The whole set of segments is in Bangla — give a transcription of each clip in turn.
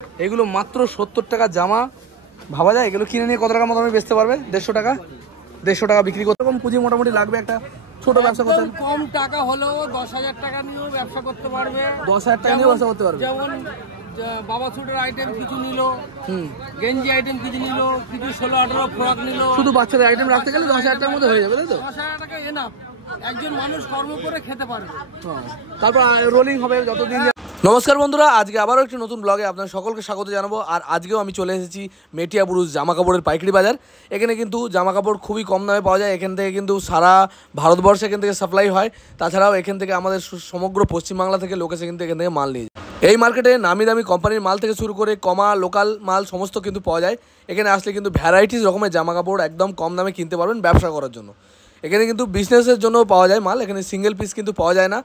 এগুলো মাত্র 70 টাকা জামা, ভাবা যায়? এগুলো কিনে নিয়ে কত টাকা মতো আমি বেচতে পারবে? 150 টাকা, 150 টাকা বিক্রি করতে। এরকম পুঁজি মোটামুটি লাগবে একটা ছোট ব্যবসা করতে। কম টাকা হলেও 10,000 টাকা নিয়েও ব্যবসা করতে পারবে। 10,000 টাকা নিয়েও ব্যবসা করতে পারবে। যেমন বাবা স্যুটের আইটেম কিছু নিল, গেঞ্জি আইটেম কিছু নিল, কিছু 16-18 ফ্রক নিল। শুধু বাচ্চাদের আইটেম রাখতে গেলে 10,000 টাকার মধ্যে হয়ে যাবে, তাই তো? 10,000 টাকা এনাফ, একজন মানুষ কর্ম করে খেতে পারবে। তারপর রোলিং হবে যতদিন। নমস্কার বন্ধুরা, আজকে আবারও একটি নতুন ব্লগে আপনাদের সকলকে স্বাগত জানাবো। আর আজকেও আমি চলে এসেছি মেটিয়া পুরুষ জামা কাপড়ের পাইকারি বাজার। এখানে কিন্তু জামা কাপড় খুবই কম দামে পাওয়া যায়। এখান থেকে কিন্তু সারা ভারতবর্ষে এখান থেকে সাপ্লাই হয়। তাছাড়াও এখান থেকে আমাদের সমগ্র পশ্চিমবাংলা থেকে লোক এসে কিন্তু এখান থেকে মাল নিয়ে যায়। এই মার্কেটে নামি দামি কোম্পানির মাল থেকে শুরু করে কমা লোকাল মাল সমস্ত কিন্তু পাওয়া যায়। এখানে আসলে কিন্তু ভ্যারাইটিস রকমের জামা কাপড় একদম কম দামে কিনতে পারবেন ব্যবসা করার জন্য। এখানে কিন্তু বিজনেসের জন্যও পাওয়া যায় মাল, এখানে সিঙ্গেল পিস কিন্তু পাওয়া যায় না।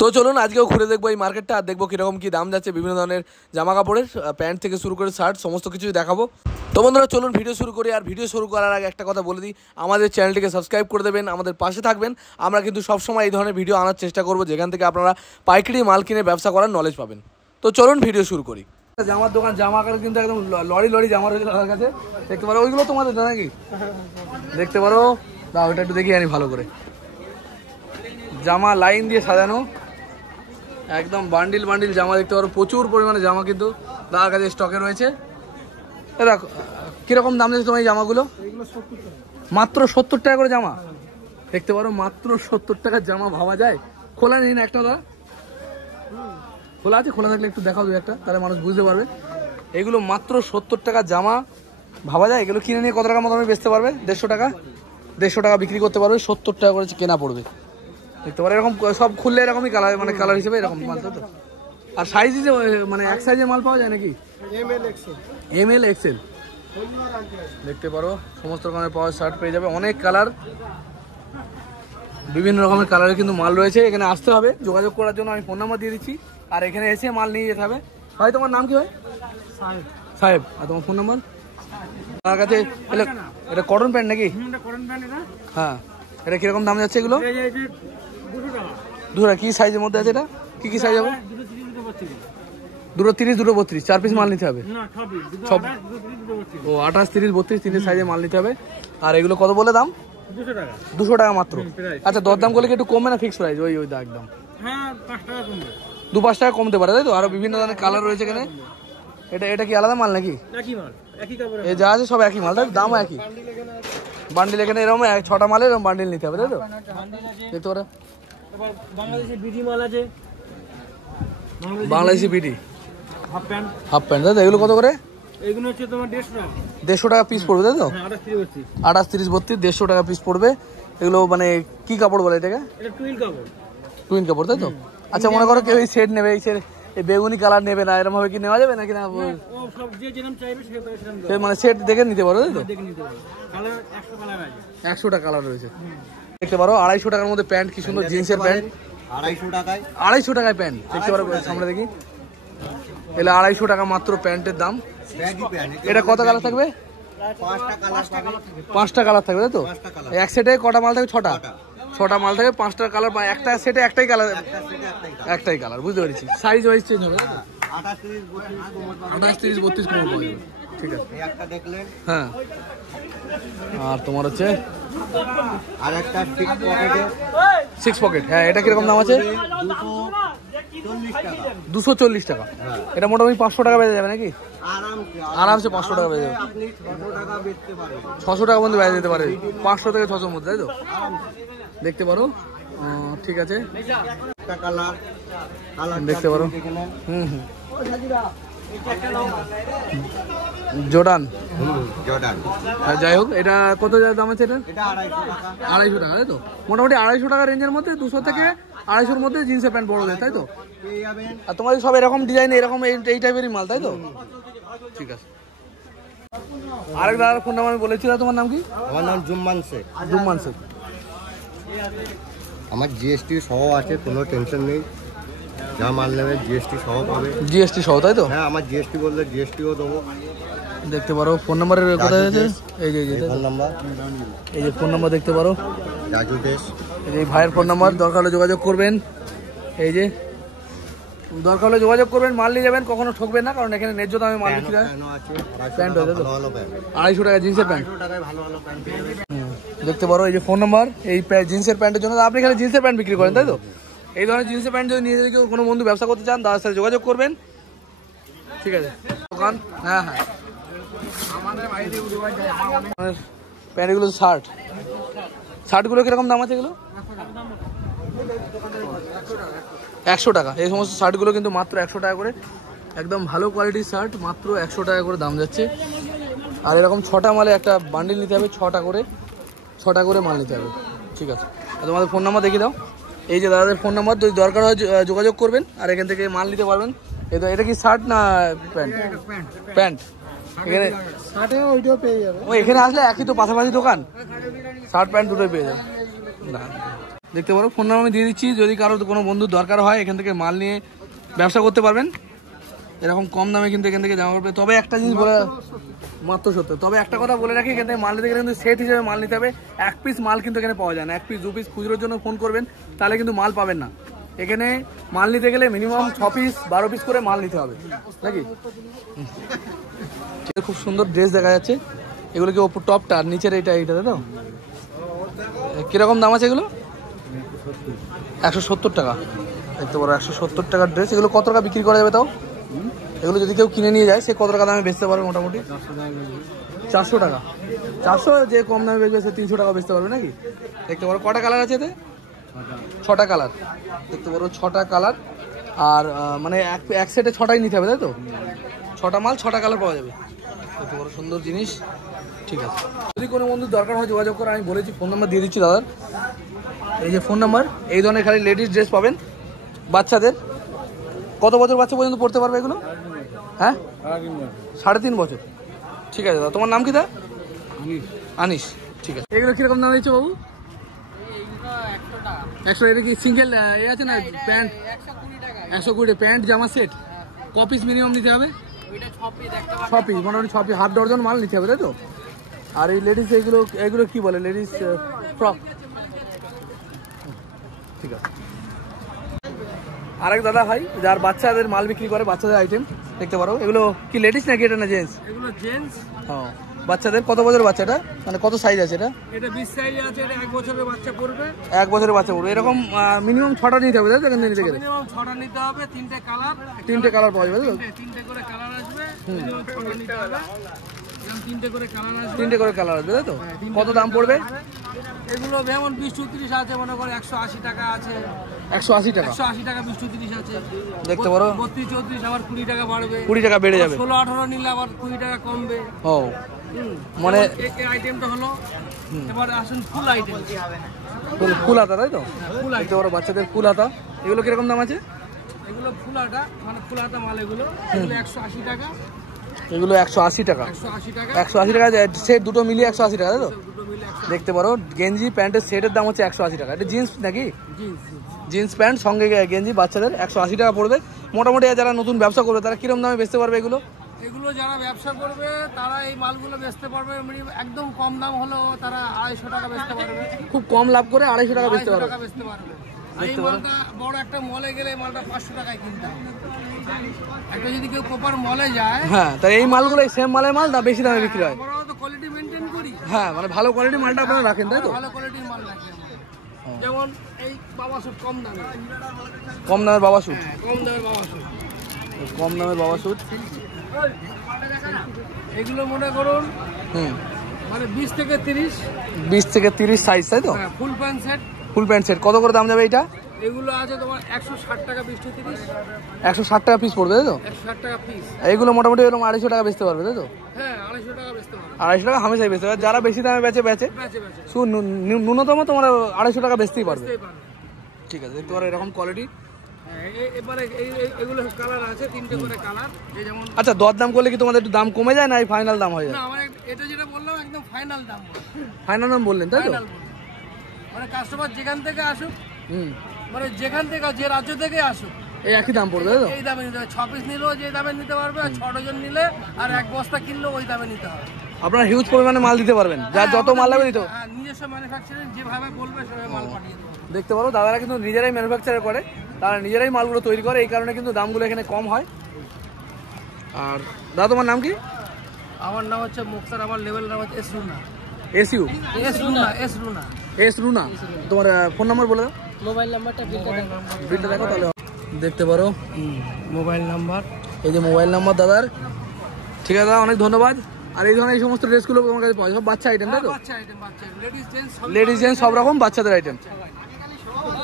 তো চলুন আজকেও ঘুরে দেখবো এই মার্কেটটা, আর দেখবো কীরকম কী দাম যাচ্ছে বিভিন্ন ধরনের জামা কাপড়ের, প্যান্ট থেকে শুরু করে শার্ট সমস্ত কিছুই দেখাবো। তো বন্ধুরা চলুন ভিডিও শুরু করি। আর ভিডিও শুরু করার আগে একটা কথা বলে দিই, আমাদের চ্যানেলটিকে সাবস্ক্রাইব করে দেবেন, আমাদের পাশে থাকবেন। আমরা কিন্তু সবসময় এই ধরনের ভিডিও আনার চেষ্টা করবো যেখান থেকে আপনারা পাইকারি মাল কিনে ব্যবসা করার নলেজ পাবেন। তো চলুন ভিডিও শুরু করি। জামার দোকান, জামা কাপড় কিন্তু একদম লরি লরি জামা রয়েছে তাদের কাছে, দেখতে পারো। ওইগুলো তোমাদের নাকি দেখতে পারো? না ওইটা একটু দেখি আনি ভালো করে। জামা লাইন দিয়ে সাজানো, একদম বান্ডিল বান্ডিল জামা দেখতে পারো। প্রচুর পরিমাণে জামা কিন্তু তার কাছে স্টকে রয়েছে। দেখো কিরকম দাম দিচ্ছে তোমার এই জামাগুলো? মাত্র 70 টাকা করে জামা, দেখতে পারো। মাত্র 70 টাকার জামা, ভাবা যায়? খোলা নেই না একটা? দাদা খোলা আছে? খোলা থাকলে একটু দেখাও দু একটা, তাহলে মানুষ বুঝতে পারবে। এগুলো মাত্র 70 টাকার জামা, ভাবা যায়? এগুলো কিনে নিয়ে কত টাকা মতো আমি বেচতে পারবে? 150 টাকা, 150 টাকা বিক্রি করতে পারবে। 70 টাকা করে কেনা পড়বে, দেখতে পারো। এরকম সব খুললে এরকমই কালার, মানে কালার হিসেবে এরকম মাল, তো। আর সাইজ মানে এক সাইজের মাল পাওয়া যায় নাকি? ML XL দেখতে পারো। সমস্ত রকমের পাওয়ার শার্ট পেয়ে যাবে, অনেক কালার, বিভিন্ন রকমের কালারের কিন্তু মাল রয়েছে। এখানে আসতে হবে যোগাযোগ করার জন্য, আমি ফোন নাম্বার দিয়ে দিচ্ছি। আর এখানে এসে মাল নিয়ে যেতে হবে। ভাই তোমার নাম কি হয়? সাহেব। আর তোমার ফোন নাম্বার? আমার কাছে এটা কটন প্যান্ট নাকি? হ্যাঁ। এটা কিরকম দাম যাচ্ছে এগুলো? 200 টাকা। কি সাইজের মধ্যে আছে এটা? কি কি সাইজ হবে? 2 30 2 32, 4 পিস মাল নিতে হবে। ও 28 30 32 3 সাইজে মাল নিতে হবে। আর এগুলো কত বলে দাম? 200 টাকা মাত্র। আচ্ছা দরদাম করলে কি একটু কমবে না? ফিক্স প্রাইস ওই একদম 2-5 টাকা কমতে পারে, তাই তো? আরো বিভিন্ন ধরনের কালার রয়েছে এখানে। এটা কি আলাদা মাল নাকি? এই যা আছে সব একই মাল, তাই? দামও একই। বান্ডিল এখানে এরকম 6টা মালের এরকম বান্ডিল নিতে হবে, তাই তো? দেখতে পারো বাংলাদেশি বিডি মাল আছে, বাংলাদেশি বিডি হাফ প্যান্ট, তাই তো? এগুলো কত করে? এগুলো হচ্ছে তোমার 150 টাকা পিস পড়বে, তাই তো? 28 30 32 150 টাকা পিস পড়বে। এগুলো মানে কি কাপড় বলে এটাকে? টুইন কাপড়, তাই তো? আচ্ছা মনে করো কেউ এই সেট নেবে, এই বেগুনি কালার নেবে না, এরকম ভাবে কি নেওয়া যাবে নাকি? না মানে সেট দেখে নিতে পারো, তাই তো? 100টা কালার রয়েছে, দেখতে পারো। 250 টাকার মধ্যে প্যান্ট, কি সুন্দর জিন্সের প্যান্ট। 250 টাকায় প্যান্ট, দেখতে পারো। সামনে দেখি, এলে 250 টাকা মাত্র প্যান্টের দাম। এটা কত কালার থাকবে? 5টা কালার থাকবে, তাই তো? এক সেটে কটা মাল থাকবে? 6টা মাল থাকে, 5টা কালার। একটা সেটে একটাই কালার, বুঝতে পেরেছি। সাইজ ওয়াইজ চেঞ্জ হবে, 28 30 32 কোমর পাওয়া যাবে, ঠিক আছে। হ্যাঁ। আর তোমার হচ্ছে সিক্স পকেট। হ্যাঁ, এটা কিরকম দাম আছে? 240 টাকা। এটা মোটামুটি 500 টাকা বেজে যাবে নাকি? আরামসে 500 টাকা বেজে যাবে। 600 টাকা পর্যন্ত বেজে যেতে পারে, 500 থেকে 600 মধ্যে, তাই তো? দেখতে পারো, ঠিক আছে। দেখতে পারো। জর্ডান। যাই হোক, এটা কত দাম আছে? এটা 250 টাকা, তাই তো? মোটামুটি 250 টাকা রেঞ্জের মধ্যে 200 থেকে 250-র মধ্যে জিন্সের প্যান্ট বড় দেয়, তাই তো? আর তোমাদের সব এরকম ডিজাইন, এরকম এই টাইপেরই মাল, তাই তো? ঠিক আছে। আরেক দাদার ফোন নাম্বার আমি বলেছি। তোমার নাম কি? আমার নাম জুম্মান শেখ। আমার জিএসটি সহ আছে, কোনো টেনশন নেই। যা মাল নেবে জিএসটি সহ পাবে। জিএসটি সহ, তাই তো? হ্যাঁ, আমার জিএসটি বললে জিএসটিও দেবো। দেখতে পারো ফোন নাম্বারের কোথায় আছে? এই যে ফোন নাম্বার, এই যে ফোন নাম্বার দেখতে পারো, রাজু দেশ। এই ভাইয়ের ফোন নাম্বার, দরকার হলে যোগাযোগ করবেন। এই যে দরকার হলে যোগাযোগ করবেন, মাল নিয়ে যাবেন, কখনো ঠকবেন না, কারণ এখানে ন্যায্য দামে মাল বিক্রি হয়। প্যান্ট হয়ে যাবে 250 টাকা জিন্সের প্যান্ট। দেখতে পারো এই যে ফোন নাম্বার, এই জিন্সের প্যান্টের জন্য আপনি এখানে জিন্সের প্যান্ট বিক্রি করেন, তাই তো? এই ধরনের জিন্সের প্যান্ট যদি নিয়ে যদি কেউ কোনো বন্ধু ব্যবসা করতে চান, তার সাথে যোগাযোগ করবেন, ঠিক আছে? দোকান, হ্যাঁ হ্যাঁ, প্যান্টগুলো শার্টগুলো কিরকম দাম আছে এগুলো? 100 টাকা। এই সমস্ত শার্টগুলো কিন্তু মাত্র 100 টাকা করে, একদম ভালো কোয়ালিটির শার্ট, মাত্র 100 টাকা করে দাম যাচ্ছে। আর এরকম 6টা মালে একটা বান্ডিল নিতে হবে, 6টা করে মাল নিতে হবে, ঠিক আছে? আর তোমাদের ফোন নাম্বার দেখিয়ে দাও। এই যে দাদাদের ফোন নাম্বার, যদি দরকার হয় যোগাযোগ করবেন, আর এখান থেকে মাল নিতে পারবেন। এটা কি শার্ট না প্যান্ট? প্যান্ট। এখানে ওইটাও পেয়ে যাবে, ও এখানে আসলে একই তো, পাশাপাশি দোকান, শার্ট প্যান্ট দুটোই পেয়ে যাবে। না, দেখতে পারো ফোন নাম্বার আমি দিয়ে দিচ্ছি, যদি কারো কোনো বন্ধুর দরকার হয় এখান থেকে মাল নিয়ে ব্যবসা করতে পারবেন। এরকম কম দামে কিন্তু এখান থেকে জামা কাপড়। তবে একটা জিনিস বলে, মাত্র 70। তবে একটা কথা বলে রাখি, এখান থেকে মাল নিতে গেলে কিন্তু সেট হিসেবে মাল নিতে হবে। 1 পিস মাল কিন্তু এখানে পাওয়া যায় না, 1 পিস 2 পিস খুচরোর জন্য ফোন করবেন, তাহলে কিন্তু মাল পাবেন না। এখানে মাল নিতে গেলে মিনিমাম 6 পিস 12 পিস করে মাল নিতে হবে, নাকি? খুব সুন্দর ড্রেস দেখা যাচ্ছে, এগুলো কি ওপর টপটা আর নিচের এইটা তো? কিরকম দাম আছে এগুলো? 170 টাকা। দেখতে পারো 170 টাকার ড্রেস। এগুলো কত টাকা বিক্রি করা যাবে তাও? এগুলো যদি কেউ কিনে নিয়ে যায়, সে কত টাকা দামে বেচতে পারবে মোটামুটি? 400 টাকা। 400, যে কম দামে বেচবে সে 300 টাকা বেচতে পারবে, নাকি? দেখতে পারো কটা কালার আছে এতে? 6টা কালার। দেখতে পারো 6টা কালার। আর মানে এক সেটে 6টাই নিতে হবে, তাই তো? 6টা মাল 6টা কালার পাওয়া যাবে। দেখতে পারো সুন্দর জিনিস, ঠিক আছে? যদি কোনো বন্ধুর দরকার হয় যোগাযোগ করে, আমি বলেছি ফোন নাম্বার দিয়ে দিচ্ছি দাদার। এই যে ফোন নাম্বার, এই ধরনের খালি লেডিস ড্রেস পাবেন। বাচ্চাদের কত বছর বাচ্চা পর্যন্ত পড়তে পারবে এগুলো? হ্যাঁ, 3.5 বছর। ঠিক আছে দাদা, তোমার নাম কি দা? আনিস। ঠিক আছে। এগুলো কিরকম দাম দিচ্ছ বাবু? 100। এটা কি সিঙ্গেল এ আছে না প্যান্ট? 120 প্যান্ট জামা সেট। ক পিস মিনিমাম নিতে হবে? 6 পিস, মোটামুটি 6 পিস, হাফ ডজন মাল নিতে হবে, তাই তো? আর এই লেডিস এগুলো কি বলে? Ladies frock. ঠিক আছে। আরেক দাদা ভাই যার বাচ্চাদের মাল বিক্রি করে, বাচ্চাদের আইটেম দেখতে পারো। এগুলো কি লেডিস নাকি এটা না জেন্টস? এগুলো জেন্টস। হ্যাঁ, বাচ্চাদের কত বছরের বাচ্চাটা, মানে কত সাইজ আছে এটা? এটা 20 সাইজ আছে, এটা 1 বছরের বাচ্চা পড়বে। 1 বছরের বাচ্চা পড়বে। এরকম মিনিমাম 6টা নিতে হবে, তাই তো? নিতে গেলে মিনিমাম 6টা নিতে হবে, 3টে কালার। 3টে কালার পাওয়া যাবে, তাই তো? 3টে করে কালার আসবে, মিনিমাম 6টা নিতে হবে। এরকম 3টে করে কালার আসবে। 3টে করে কালার আসবে, তাই তো? কত দাম পড়বে এগুলো? যেমন 20-30 আছে, মনে করে 180 টাকা আছে। 180 টাকা। 180 টাকা 20-30 আছে। দেখতে পারো 32-34 আবার 20 টাকা বাড়বে। 20 টাকা বেড়ে যাবে। 16-18 নিলে আবার 20 টাকা কমবে। ও, মানে এই আইটেমটা হলো। এবার আসুন ফুল আইটেম। ফুল হাতা, তাই তো? দেখতে পারো বাচ্চাদের ফুল হাতা। এগুলো কিরকম দাম আছে? এগুলো ফুল হাতা, মানে ফুল হাতা মাল। এগুলো 180 টাকা। এগুলো 180 টাকা। 180 টাকা। 180 টাকা সেট, দুটো মিলিয়ে 180 টাকা, তাই তো? দুটো মিলে 180। দেখতে পারো গেঞ্জি প্যান্টের সেটের দাম হচ্ছে 180 টাকা। এটা জিন্স নাকি? জিন্স প্যান্ট সঙ্গে গেঞ্জি বাচ্চাদের 180 টাকা পড়বে। মোটামুটি যারা নতুন ব্যবসা করবে তারা কিরকম দামে বেচতে পারবে এগুলো? এগুলো যারা ব্যবসা করবে তারা এই মালগুলো বেচতে পারবে, একদম কম দাম হলো তারা 250 টাকা বেচতে পারবে। খুব কম লাভ করে 250 টাকা বেচতে পারবে। এই মালটা বড় একটা মলে গেলে মালটা 500 টাকায় কিনতে হবে। একটা যদি কেউ প্রপার মলে যায়, হ্যাঁ, তাই এই মালগুলো সেম মালের মাল না বেশি দামে বিক্রি হয়? আমরা তো কোয়ালিটি মেইনটেইন করি। হ্যাঁ, মানে ভালো কোয়ালিটির মালটা আপনারা রাখেন, তাই তো? ভালো কোয়ালিটির মাল রাখি আমরা। যেমন এই বাবা স্যুট কম দামে। কম দামের বাবা স্যুট। কম দামের বাবা স্যুট। কম দামের বাবা স্যুট। এগুলো মনে করুন মানে 20 থেকে 30। 20 থেকে 30 সাইজ, তাই তো? Full pant set. Full pant set কত করে দাম যাবে এটা? এগুলো আছে তোমার 160 টাকা 20-30। 160 টাকা পিস পড়বে, তাই তো? 160 টাকা পিস। এগুলো মোটামুটি এরকম 250 টাকা বেচতে পারবে, তাই তো? হ্যাঁ, 250 টাকা বেচতে পারবে। 250 টাকা হামেশাই বেচতে পারবে। যারা বেশি দামে বেচে শুধু ন্যূনতম তোমার 250 টাকা বেচতেই পারবে। ঠিক আছে, দেখতে পারো এরকম কোয়ালিটি। এবারে এগুলো কালার আছে, 3টে করে কালার। যেমন আচ্ছা, দরদাম করলে কি তোমাদের একটু দাম কমে যায় না এই ফাইনাল দাম হয়ে যায়? না, মানে এটা যেটা বললাম একদম ফাইনাল দাম। ফাইনাল দাম বললেন, তাই তো? মানে কাস্টমার যেখান থেকে আসুক, মানে যেখান থেকে, যে রাজ্য থেকে আসুক, এই একই দাম পড়বে, তাই তো? এই দামে নিতে হবে। 6 পিস নিলেও যে দামে নিতে পারবে, আর 6 ডজন নিলে আর 1 বস্তা কিনলেও ওই দামে নিতে হবে। আপনারা হিউজ পরিমাণে মাল দিতে পারবেন, যার যত মাল লাগবে দিতে। নিজস্ব ম্যানুফ্যাকচারিং, যেভাবে বলবে সেভাবে মাল পাঠিয়ে দেবো। দেখতে পারো দাদারা কিন্তু নিজেরাই ম্যানুফ্যাকচার করে। তারা নিজেরাই মালগুলো তৈরি করে, এই কারণে কিন্তু দামগুলো এখানে কম হয়। আর দাদা তোমার নাম কি? আমার নাম হচ্ছে মুক্তার, আমার লেভেল নাম হচ্ছে S Runa. SU S Runa. তোমার ফোন নাম্বার বলে দাও। মোবাইল নাম্বারটা বিলটা দেখো তাহলে দেখতে পারো। মোবাইল নাম্বার, এই যে মোবাইল নাম্বার দাদার। ঠিক আছে দাদা, অনেক ধন্যবাদ। আর এই ধরনের এই সমস্ত ড্রেসগুলো তোমার কাছে পাওয়া যায়, সব বাচ্চা আইটেম তাই তো? লেডিস জেন্টস সব রকম বাচ্চাদের আইটেম।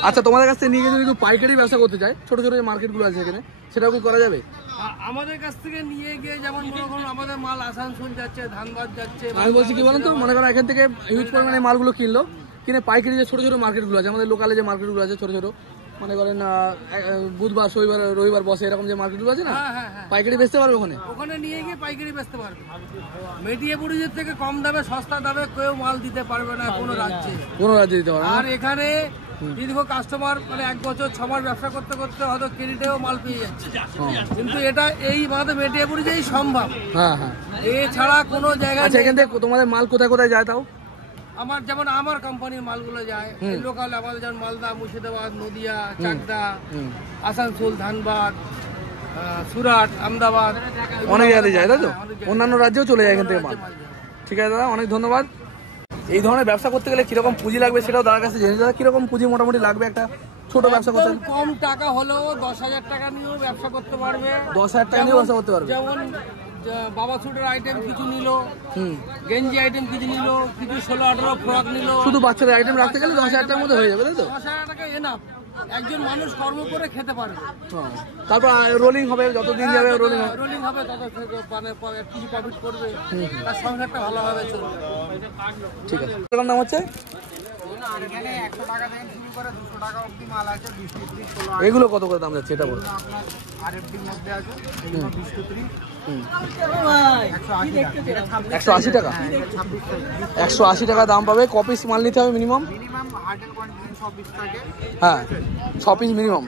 আচ্ছা, তোমাদের কাছ থেকে নিয়ে গিয়ে যদি কেউ পাইকারি ব্যবসা করতে চায়, ছোট ছোট যে মার্কেটগুলো আছে এখানে, সেটাও কি করা যাবে? আমাদের কাছ থেকে নিয়ে গিয়ে যেমন মনে করুন আমাদের মাল আসানসোল যাচ্ছে, ধানবাদ যাচ্ছে। আমি বলছি কি বলেন তো, মনে করো এখান থেকে হিউজ পরিমাণে মালগুলো কিনলো, কিনে পাইকারি যে ছোট ছোট মার্কেটগুলো আছে, আমাদের লোকালে যে মার্কেটগুলো আছে ছোট ছোট, মনে করেন বুধবার শনিবার রবিবার বসে এরকম যে মার্কেটগুলো আছে না, পাইকারি বেচতে পারবে ওখানে? ওখানে নিয়ে গিয়ে পাইকারি বেচতে পারবে। মেটিয়াপুরিজের থেকে কম দামে সস্তা দামে কেউ মাল দিতে পারবে না কোনো রাজ্যে, দিতে পারবে। আর এখানে দীর্ঘ কাস্টমার মানে 1 বছর 6 মাস ব্যবসা করতে করতে হয়তো ক্রেডিটেও মাল পেয়ে যাচ্ছে, কিন্তু এটা এই মাত্র মেটিয়াপুরিজেই সম্ভব। হ্যাঁ হ্যাঁ, এছাড়া কোনো জায়গায়। আচ্ছা, এখান থেকে তোমাদের মাল কোথায় কোথায় যায় তাও? আমার যেমন আমার কোম্পানির মালগুলো যায় লোকাল, আমাদের যেমন মালদা, মুর্শিদাবাদ, নদিয়া, চাকদা, আসানসোল, ধানবাদ, সুরাট, আহমেদাবাদ, অনেক জায়গায় যায় তাই তো? অন্যান্য রাজ্যেও চলে যায় এখান থেকে মাল। ঠিক আছে দাদা, অনেক ধন্যবাদ। এই ধরনের ব্যবসা করতে গেলে কিরকম পুঁজি লাগবে সেটাও দাদার কাছে জেনে দাদা, কিরকম পুঁজি মোটামুটি লাগবে একটা ছোট ব্যবসা করতে? কম টাকা হলেও 10,000 টাকা নিয়েও ব্যবসা করতে পারবে। 10,000 টাকা নিয়েও ব্যবসা করতে পারবে। যেমন বাবা স্যুটের আইটেম কিছু নিল, গেঞ্জি আইটেম কিছু নিল, কিছু 16-18 ফ্রক নিল। শুধু বাচ্চাদের আইটেম রাখতে গেলে 10,000 টাকার মধ্যে হয়ে যাবে তাই তো? 10,000 টাকা এনাফ, একজন মানুষ কর্ম করে খেতে পারবে। তারপর রোলিং হবে, যতদিন যাবে রোলিং হবে, তত মানে কিছু প্রফিট করবে, তার সংসারটা ভালোভাবে চলবে। ঠিক আছে, কত দাম হচ্ছে? এখানে 100 টাকা থেকে শুরু করে 200 টাকা অবধি মাল আছে। 20, 30, 16। এগুলো কত করে দাম যাচ্ছে এটা বলো? আপনার আরএফডির মধ্যে আছে 20, 30, 180 টাকা। 180 টাকা দাম পাবে। ক পিস মাল নিতে হবে minimum? Minimum hard and quantity 6 piece থাকে। হ্যাঁ, 6 পিস মিনিমাম।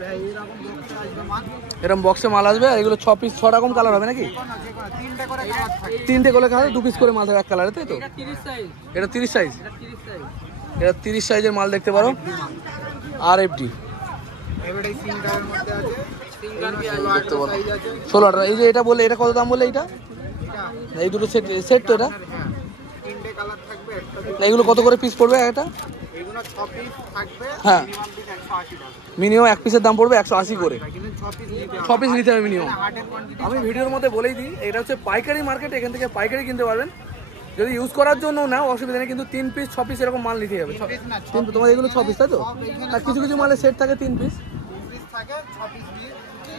এরকম বক্সে মাল আসবে, আর এগুলো 6 পিস, 6 রকম কালার হবে নাকি? 3টে করে কালার থাকে। 3টে করে কালার, 2 পিস করে মাল থাকে এক কালারে তাই তো? এটা 30 সাইজ। এটা 30 সাইজ। এটা 30 সাইজের মাল দেখতে পারো। আরএফডি এবারে সিঙ্গারের মধ্যে আছে, সিঙ্গার বি আছে, 16-18। এই যে এটা বলে, এটা কত দাম বলে? এটা এই দুটো সেট তো? এটা 3টে কালার থাকবে একটা। না, এগুলো কত করে পিস পড়বে একটা? এগুলো 6 পিস থাকবে। হ্যাঁ, মিনিমাম পিস 180 টাকা। মিনিমাম এক পিসের দাম পড়বে 180 করে। কিন্তু 6 পিস নিতে হবে। 6 পিস নিতে হবে মিনিমাম। Hard and quantity. আমি ভিডিওর মধ্যে বলেই দিই, এটা হচ্ছে পাইকারি মার্কেট, এখান থেকে পাইকারি কিনতে পারবেন। যদি ইউজ করার জন্য নাও অসুবিধা নেই, কিন্তু 3 পিস 6 পিস এরকম মাল নিতে হবে। কিন্তু তোমার এগুলো 6 পিস তাই তো? আর কিছু কিছু মালের সেট থাকে 3 পিস, 2 পিস থাকে, 6 পিস দিয়ে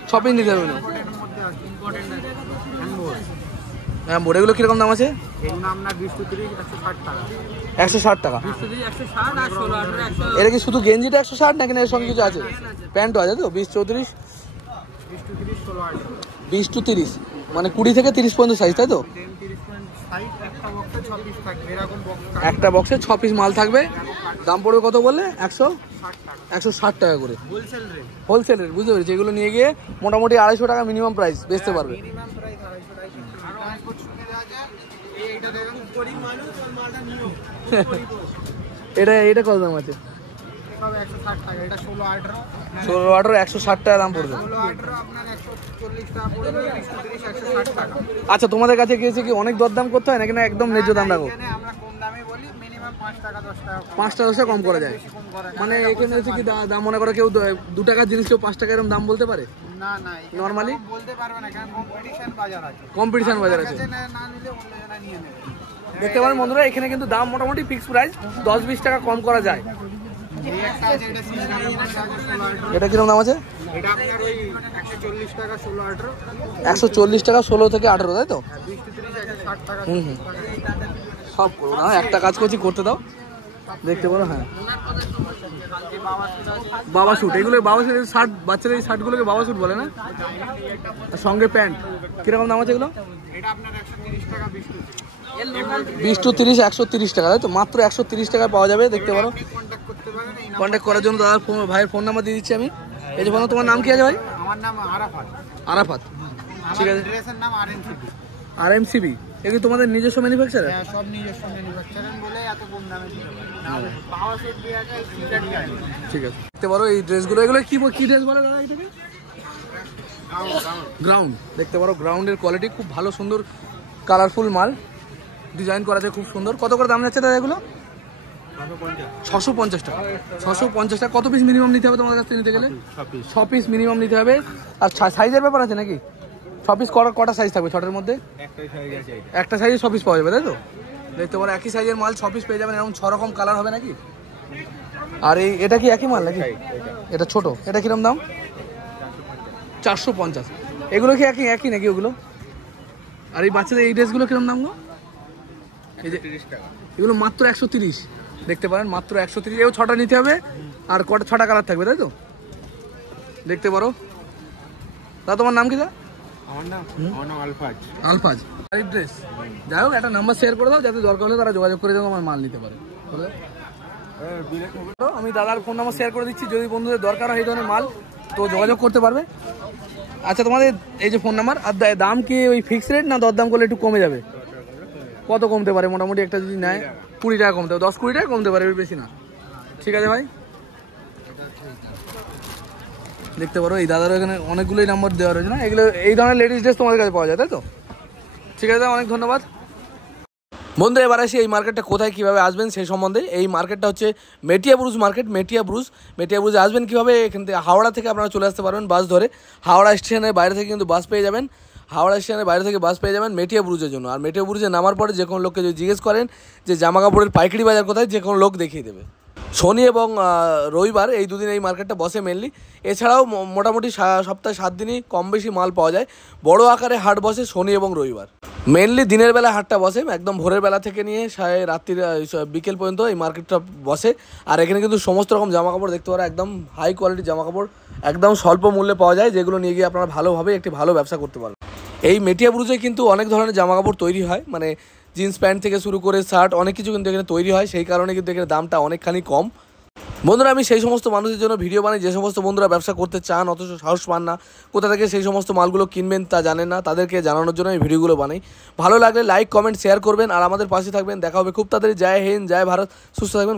6 পিস নিতে হবে। ইম্পোর্টেন্টের মধ্যে আছে, ইম্পোর্টেন্ট আছে হ্যান্ডবোর্ড। হ্যাঁ, বোর্ড এগুলো কিরকম দাম আছে? এগুলো আপনার 20 to 30 160 টাকা। 160 টাকা। 20 to 30 160 আর 16-18 100। এটা কি শুধু গেঞ্জিটা 160 নাকি এর সঙ্গে কিছু আছে? প্যান্টও আছে তো? 20, 34, 20 to 30 16-18। 20 to 30 মানে 20 থেকে 30 পর্যন্ত সাইজ তাই তো? 10-30 পয়েন্ট সাইজ। একটা বক্সে 6 পিস থাকবে, এরকম বক্স একটা বক্সে 6 পিস মাল থাকবে। দাম পড়বে কত বললে? 60 টাকা। 160 টাকা করে হোলসেল রেট। হোলসেল রেট, বুঝতে পেরেছি। এগুলো নিয়ে গিয়ে মোটামুটি 250 টাকা মিনিমাম প্রাইস বেচতে পারবে। মিনিমাম প্রাইস 250 টাকা। আর ট্রান্সপোর্ট সুবিধা আছে। এইটা দেখুন, গরিব মানুষ আর মালটা নিও। এটা কত দাম আছে? সব 160 টাকা। এটা 16-18। 16-18 160 টাকা দাম পড়বে। 16-18 আপনার 140 টাকা পড়বে। 20 to 30 160 টাকা। আচ্ছা, তোমাদের কাছে গিয়েছে কি অনেক দরদাম করতে হয় নাকি না একদম ন্যায্য দাম রাখো? এখানে আমরা কম দামে বলি, মিনিমাম 5 টাকা 10 টাকা কম। 5 টাকা 10 টাকা কম করা যায়? কম করা যায়। মানে এখানে হচ্ছে কি দাম মনে করে কেউ 2 টাকার জিনিস কেউ 5 টাকা এরকম দাম বলতে পারে? না না, এখানে নরমালি বলতে পারবে না, কারণ কম্পিটিশন বাজার আছে। কম্পিটিশন বাজার আছে। না নিলে অন্য জনা নিয়ে নেবে। দেখতে পারেন বন্ধুরা, এখানে কিন্তু দাম মোটামুটি ফিক্স প্রাইস, 10-20 টাকা কম করা যায়। এই একটা আছে, এটা সিঙ্গারের মধ্যে আছে 16-18। এটা কিরকম দাম আছে? এটা আপনার ওই 140 টাকা 16-18। 140 টাকা 16 থেকে 18 তাই তো? 20 to 30 160 টাকা। সব করবো না, একটা কাজ করছি, করতে দাও, দেখতে পারো। হ্যাঁ, বাবা স্যুট, এগুলো বাবা স্যুট, শার্ট, বাচ্চাদের এই শার্টগুলোকে বাবা স্যুট বলে না? আর সঙ্গে প্যান্ট কিরকম দাম আছে এগুলো? এটা আপনার 130 টাকা 20 to 30। 20 to 30 130 টাকা তাই তো? মাত্র 130 টাকায় পাওয়া যাবে, দেখতে পারো। কন্ট্যাক্ট করতে পারেন। এই কন্ট্যাক্ট করার জন্য দাদার ভাইয়ের ফোন নাম্বার দিয়ে দিচ্ছি আমি। এই যে বলো, তোমার নাম কি আছে ভাই? আমার নাম আরাফাত। আরাফাত। ঠিক আছে, ড্রেসের নাম আরএন সিটি। RMCB এগুলো তোমাদের নিজস্ব ম্যানুফ্যাকচারার? হ্যাঁ, সব নিজস্ব ম্যানুফ্যাকচারিং বলে এত কম দামে দিতে পারি। নাহলে পাওয়ার সেট দিয়ে আছে, সিগারেট দিয়ে আছে। ঠিক আছে, দেখতে পারো এই ড্রেসগুলো, এগুলো কি ড্রেস বলে দাদা এটাকে? গ্রাউন্ড। দেখতে পারো গ্রাউন্ডের কোয়ালিটি খুব ভালো, সুন্দর কালারফুল মাল, ডিজাইন করা আছে খুব সুন্দর। কত করে দাম যাচ্ছে দাদা এগুলো? 650 টাকা। 650 টাকা। কত পিস মিনিমাম নিতে হবে তোমাদের কাছ থেকে নিতে গেলে? 6 পিস মিনিমাম নিতে হবে। আর সাইজের ব্যাপার আছে নাকি? 6 পিস কটা সাইজ থাকবে 6টার মধ্যে? একটা সাইজে 6 পিস পাওয়া যাবে, তাই তো? দেখতে পারো একই সাইজের মাল 6 পিস পেয়ে যাবেন, এরকম 6 রকম কালার হবে নাকি? আর এটা কি একই মাল নাকি? এটা ছোট, এটা কিরকম দাম? 450। এগুলো কি একই নাকি ওগুলো? আর এই বাচ্চাদের এই ড্রেসগুলো কিরকম দাম গো? এই যে 30 টাকা। এগুলো মাত্র 130। দেখতে পারেন মাত্র 130। এও 6টা নিতে হবে, আর 6টা কালার থাকবে, তাই তো? দেখতে পারো। তা তোমার নাম কি দা? আমার নাম আলফাজ। আলফাজ। এই ড্রেস যাই হোক, একটা নাম্বার শেয়ার করে দাও, যাতে দরকার হলে তারা যোগাযোগ করে দেবো, আমার মাল নিতে পারে। আমি দাদার ফোন নাম্বার শেয়ার করে দিচ্ছি, যদি বন্ধুদের দরকার হয় এই ধরনের মাল তো যোগাযোগ করতে পারবে। আচ্ছা, তোমাদের এই যে ফোন নাম্বার, আর দাম কি ওই ফিক্স রেট না দরদাম করলে একটু কমে যাবে? কত কমতে পারে মোটামুটি একটা যদি নেয়? 20 টাকা কমতে হবে, 10-20 টাকা কমতে পারে, বেশি না। ঠিক আছে ভাই। দেখতে পারো এই দাদার এখানে অনেকগুলোই নাম্বার দেওয়া রয়েছে না, এগুলো এই ধরনের লেডিস ড্রেস তোমাদের কাছে পাওয়া যায়, তাই তো? ঠিক আছে, অনেক ধন্যবাদ বন্ধুরা। এবার আসি এই মার্কেটটা কোথায় কীভাবে আসবেন সেই সম্বন্ধে। এই মার্কেটটা হচ্ছে মেটিয়া ব্রুজ মার্কেট। মেটিয়া ব্রুজে আসবেন কীভাবে? এখান থেকে হাওড়া থেকে আপনারা চলে আসতে পারবেন বাস ধরে। হাওড়া স্টেশনের বাইরে থেকে কিন্তু বাস পেয়ে যাবেন। হাওড়া স্টেশনের বাইরে থেকে বাস পেয়ে যাবেন মেটিয়া ব্রুজের জন্য। আর মেটিয়া ব্রুজে নামার পরে যে কোনো লোককে যদি জিজ্ঞেস করেন যে জামা কাপড়ের পাইকারি বাজার কোথায়, যে কোনো লোক দেখিয়ে দেবে। শনি এবং রবিবার এই দুদিন এই মার্কেটটা বসে মেনলি। এছাড়াও মোটামুটি সপ্তাহে 7 দিনই কম বেশি মাল পাওয়া যায়। বড় আকারে হাট বসে শনি এবং রবিবার। মেনলি দিনের বেলা হাটটা বসে, একদম ভোরের বেলা থেকে নিয়ে রাত্রির বিকেল পর্যন্ত এই মার্কেটটা বসে। আর এখানে কিন্তু সমস্ত রকম জামাকাপড় দেখতে পারো, একদম হাই কোয়ালিটির জামাকাপড় একদম স্বল্প মূল্যে পাওয়া যায়, যেগুলো নিয়ে গিয়ে আপনারা ভালোভাবে একটি ভালো ব্যবসা করতে পারবেন। এই মেটিয়া ব্রুজে কিন্তু অনেক ধরনের জামাকাপড় তৈরি হয়, মানে জিন্স প্যান্ট থেকে শুরু করে শার্ট অনেক কিছু কিন্তু এখানে তৈরি হয়, সেই কারণে কিন্তু এখানে দামটা অনেকখানি কম। বন্ধুরা, আমি সেই সমস্ত মানুষের জন্য ভিডিও বানাই যে সমস্ত বন্ধুরা ব্যবসা করতে চান অথচ সাহস পান না, কোথা থেকে সেই সমস্ত মালগুলো কিনবেন তা জানেন না, তাদেরকে জানানোর জন্য এই ভিডিওগুলো বানাই। ভালো লাগলে লাইক কমেন্ট শেয়ার করবেন আর আমাদের পাশে থাকবেন। দেখা হবে খুব তাড়াতাড়ি। জয় হিন্দ, জয় ভারত, সুস্থ থাকবেন।